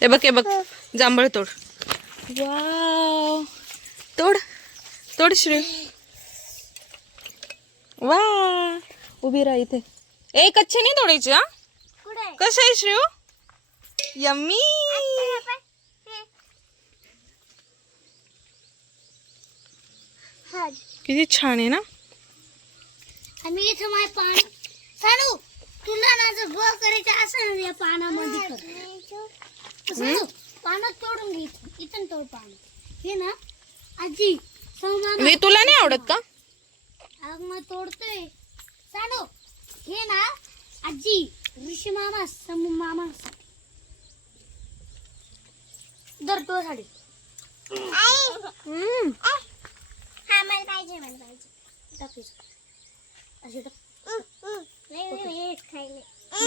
हे बघ हे बघ. जांभळ तोड. वाव. तोड. तोड श्री. वा. उभी राहा इथे. ए कच्चे नाही तोडायचे हा? कुठे कसं आहे श्रेयू यम्मी. हा किती छान आहे ना? आणि इथं माझे पान सानू तुला ना जर ग करायचं असेल ना या पानामध्ये पानं तोडून इथून तोड पान. हे ना आजी वे तुला नाही आवडत का? अग मग तोडतोय. हे ना आजी ऋषी मामा समू मामा दर तो साडी. हा मला पाहिजे मला पाहिजे. असे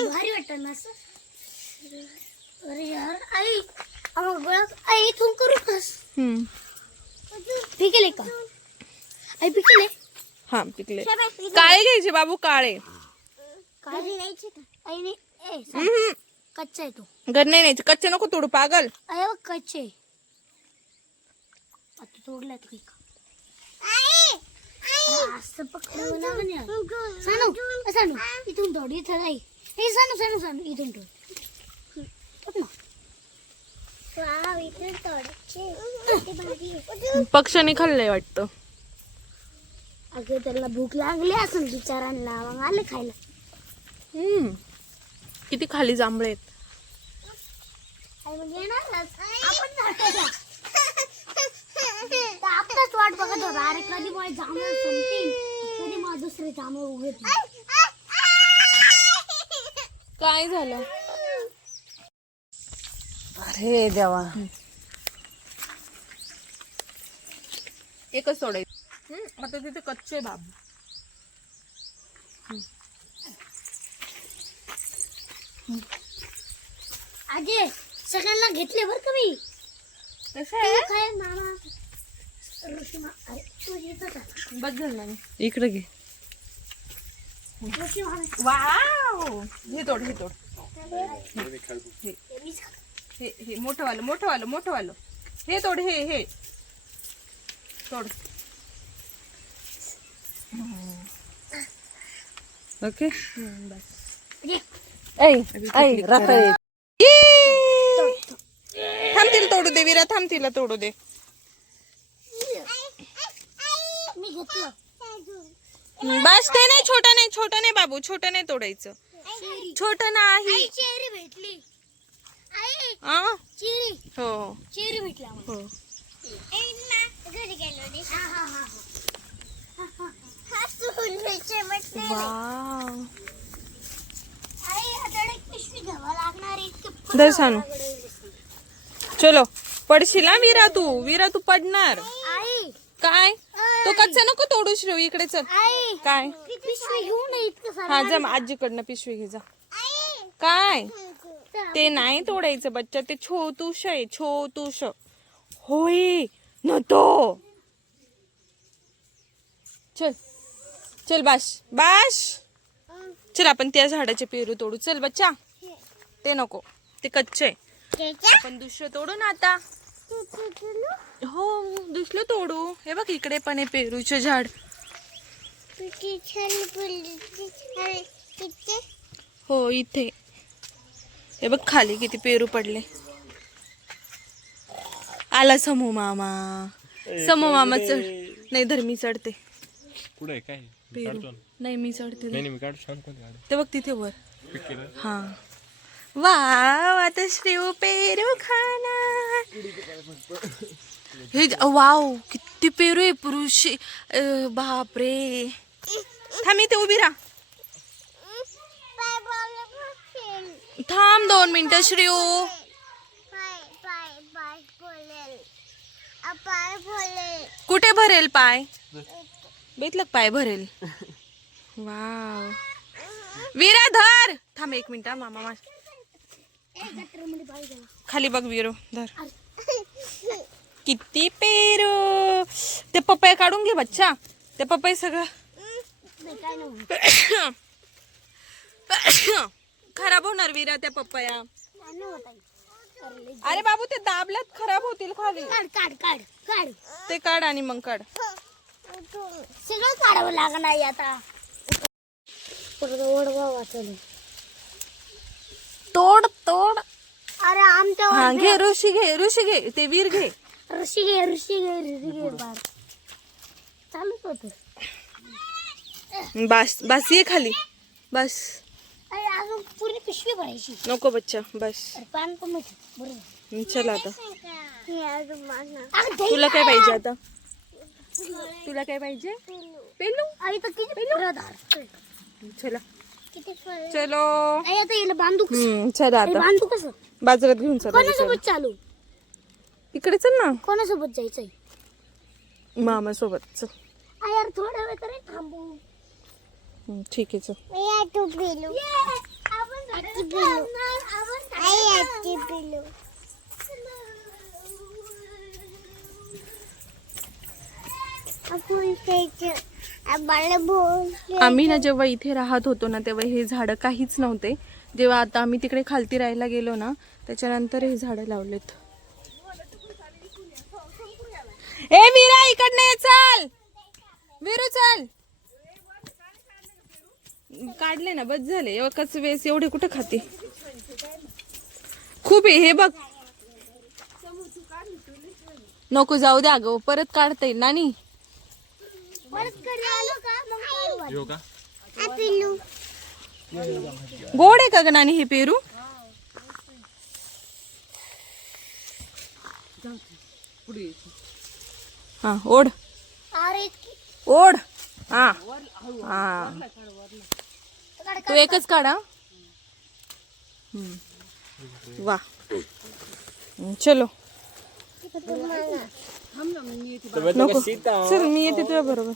भारी वाटतं ना असं? अरे यार आई। गोळा आई इथून करू कस हम्म. पिकेले का? आई पिकेले हा पिकले काळे घ्यायचे बाबू काळे काय द्यायचे का? आई नाही ए सांग. हम्म. कच्चा आहे तो। घर नाही कच्चे नको तोडू पागल। अरे कच्चे। आता तोडला तू का असं पकडावं लागेल यार. सानू सानू इथून तोड इथं नाही हे सानू सानू सानू इथून तोड तोड ना इथून तोडायचे पक्ष्याने खाल्लंय वाटतं. अगं त्याला भूक लागली असेल बिचारांना मग आले खायला. हम्म. किती खाली जांभळे आहेत. आई मग येणारच आपण झाडाला. तर आपलाच वाट बघत होता. अरे कधी माझे जांभळ संपतील? कधी मला दुसरे जांभळ उगतील काय झालं? अरे देवा. एकच हम्म, आता तिथे कच्चे बाबू. अजय सगळ्यांना घेतले बरं का मी? कसं इकडे घे. वाव! हे तोड हे तोड. हे हे मोठं वालं मोठं वालं मोठं वालं. हे तोड हे हे. तोड. ओके? थांबतील तोडू दे विरा थांबतीला तोडू दे. बस ते नाही छोटा नाही छोटा नाही बाबू छोटा नाही तोडायचं. छोट नाही. आई चेरी भेटली. हो. चेरी भेटली आम्हाला. हो. घरी गेलो हा हा हा हा हा. हा सोनूचे म्हटले. वाव. आई आता एक पिशवी घ्यावा लागणार आहे. इतके दर सानू चलो पडशील हा विरा तू. विरा तू पडणार. आई. काय? तो कच्चा नको तोडू श्रेव इकडे चल. आई. काय? हा जा आजीकडनं पिशवी घे जा. काय? ते नाही तोडायचं बच्चा ते छोटूश आहे छोटूश. होय न तो चल चल बाश बाश. चल आपण त्या झाडाचे पेरू तोडू. चल बच्चा ते नको ते कच्चे आहे. आपण दुसरं तोडू ना आता. हो दुसरं तोडू. हे बघ इकडे पण आहे पेरूचे झाड. हो इथे. हे बघ खाली किती पेरू पडले. आला समू मामा. समू मामा चढ नाही धर मी चढते. पुढे काय पेरू. नाही मी चढते ते बघ तिथे वर. हा. वाव आता श्रीव पेरू खाना. हे वाव किती पेरू आहे पुरुष. बापरे. थांब इथे उभी राहा. थांब दोन मिनिटं श्रीव कुठे भरेल पाय बेतलक पाय भरेल वाव वीरा धर थांब एक मिनिट हा, मामा मा- खाली बघ विरो धर किती पेरू ते पपया काढून घे बच्चा ते पपया सगळं खराब होणार विरा त्या पपया अरे बाबू ते दाबल्यात खराब होतील खाली. काढ काढ काढ काढ. ते काढ आणि मग काढ. सगळं काढावं लागणार आता. तोड तोड. अरे आमच्या हा घे ऋषी घे ऋषी घे ते वीर घे. ऋषी घे ऋषी घे ऋषी घे चालूच होत. बस बस ये खाली. बस. अरे अजून पूर्ण पिशवी भरायची. नको बच्चा बस. अरे पान पण मिठ बरोबर चल आता. तुला काय पाहिजे आता? तुला काय पाहिजे? पेलू आई तर किती. चला. किती फळं. चलो. आई आता बांधू कसं? हम्म चला आता. बांधू कसं? बाजारात घेऊन चला कोणासोबत चालू? इकडे चल ना. कोणासोबत जायचंय? मामा सोबत चल. आई यार थोडा वेळ तरी थांबू. ठीक आहे आम्ही ना जेव्हा इथे राहत होतो ना तेव्हा हे झाडं काहीच नव्हते. जेव्हा आता आम्ही तिकडे खालती राहायला गेलो ना त्याच्यानंतर हे झाडं लावलेत. ए वीरा इकडनं चल. वीरू चल. काढले ना बस झाले. एकाच वेळेस एवढे कुठे खाते? खूप आहे हे बघ. नको जाऊ द्या अगं परत काढता येईल. नानी. गोड आहे का ग नानी हे पेरू? हा ओढ. ओढ. हा. हा. तू एकच काढा हम्म. वा. हम्म, चलो. नको. चल मी येते तुझ्या बरोबर.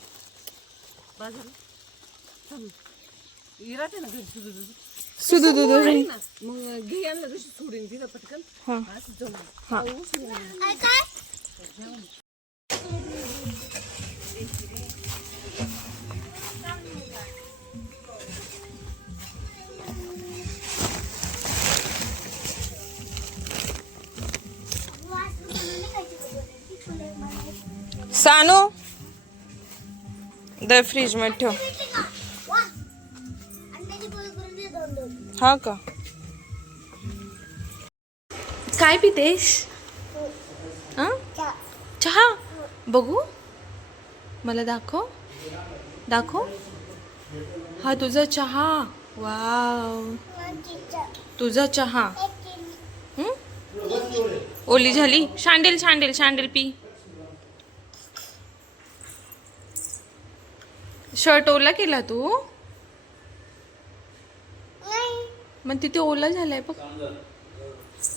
सुधू दुधू मग घे सोडून दिलं पटकन. हा. हा. अरे द फ्रीजमध्ये ठेव. हा का? काय पितेस? चहा? बघू. मला दाखव. दाखव. हा तुझा चहा. वाव. तुझा चहा. ओली झाली. शांडेल शांडेल शांडेल पी. शर्ट ओला केला तू? मग तिथे ओला झालाय बघ.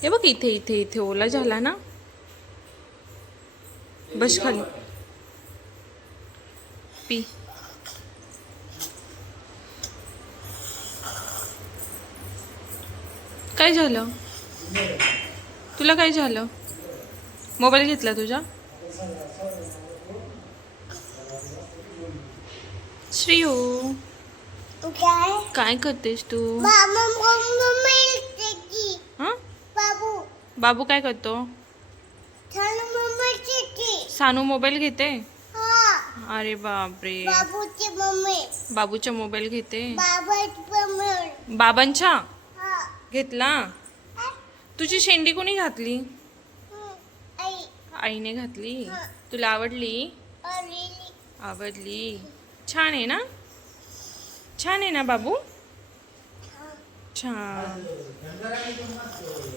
हे बघ इथे इथे इथे ओला झाला ना. बस खाली. पी. काय झालं? तुला काय झालं? मोबाईल घेतला तुझा? श्रीयू काय? काय करतेस तू? हा? बाबू. बाबू काय करतो? सानू मोबाईल घेते? हा. अरे बापरे. बाबूची मम्मी. बाबूचा मोबाईल घेते? बाबांच्या? हा. घेतला? तुझी शेंडी कोणी घातली. आई. आईने घातली? तुला आवडली. आवडली. छान आहे ना? छान आहे ना बाबू? छान.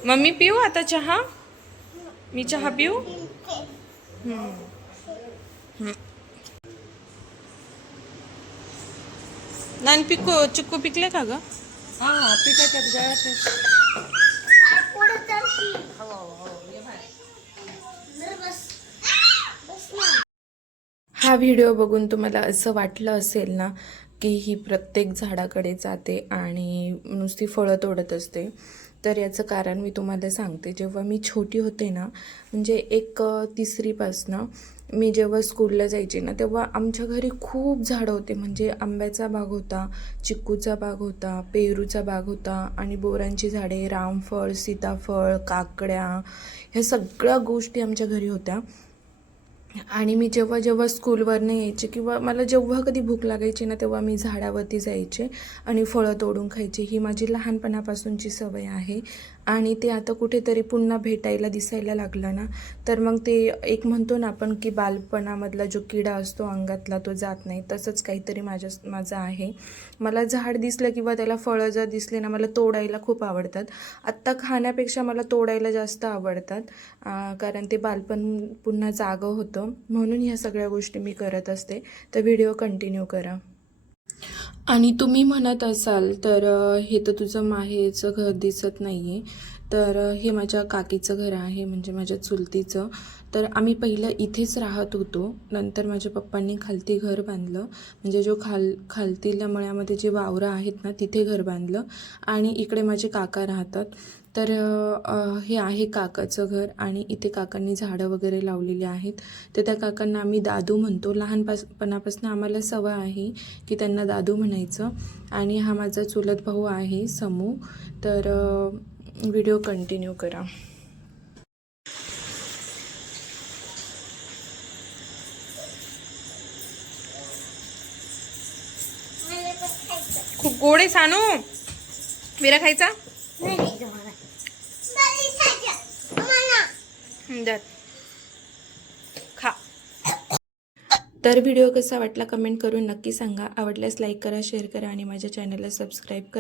मम्मी पिऊ आता चहा? मी चहा पिऊ? हम्म. हम्म. चिक्कू पिकले का ग? हा पिकायच्या गळ्यात पुढे चल की जरा बस बस ना हा व्हिडिओ बघून तुम्हाला असं वाटलं असेल ना की ही प्रत्येक झाडाकडे जाते आणि नुसती फळं तोडत असते तर याचं कारण मी तुम्हाला सांगते. जेव्हा मी छोटी होते ना म्हणजे एक तिसरीपासनं मी जेव्हा स्कूलला जायचे ना तेव्हा आमच्या घरी खूप झाडं होते. म्हणजे आंब्याचा बाग होता चिक्कूचा बाग होता पेरूचा बाग होता आणि बोरांची झाडे रामफळ सीताफळ काकड्या ह्या सगळ्या गोष्टी आमच्या घरी होत्या. आणि मी जेव्हा जेव्हा स्कूलवरनं यायचे किंवा मला जेव्हा कधी भूक लागायची ना तेव्हा मी झाडावरती जायचे आणि फळं तोडून खायचे. ही माझी लहानपणापासूनची सवय आहे. आणि ते आता कुठेतरी पुन्हा भेटायला दिसायला लागलं ना तर मग ते एक म्हणतो ना आपण की बालपणामधला जो किडा असतो अंगातला तो जात नाही. तसंच काहीतरी माझ्या माझं आहे. मला झाड दिसलं किंवा त्याला फळं जर दिसले ना मला तोडायला खूप आवडतात. आत्ता खाण्यापेक्षा मला तोडायला जास्त आवडतात कारण ते बालपण पुन्हा जागं होतं. म्हणून ह्या सगळ्या गोष्टी मी करत असते. तर व्हिडिओ कंटिन्यू करा. आणि तुम्ही म्हणत असाल तर हे तर तुझं माहेरचं घर दिसत नाही आहे तर हे माझ्या काकीचं घर आहे म्हणजे माझ्या चुलतीचं. तर आम्ही पहिलं इथेच राहत होतो. नंतर माझ्या पप्पांनी खालती घर बांधलं. म्हणजे जो खाल खालतीला मळ्यामध्ये जे वावरं आहेत ना तिथे घर बांधलं. आणि इकडे माझे काका राहतात. तर हे आहे काकाचं घर आणि इथे काकांनी झाडं वगैरे लावलेली आहेत. तर त्या काकांना आम्ही दादू म्हणतो. लहानपासपणापासून आम्हाला सवय आहे की त्यांना दादू म्हणायचं. आणि हा माझा चुलत भाऊ आहे समू. तर व्हिडिओ कंटिन्यू करा. गोडे सानू. विरा खायचा? खा. तर व्हिडिओ कसा वाटला कमेंट करून नक्की सांगा. आवडल्यास लाईक करा शेअर करा आणि माझ्या चॅनलला सबस्क्राईब करा.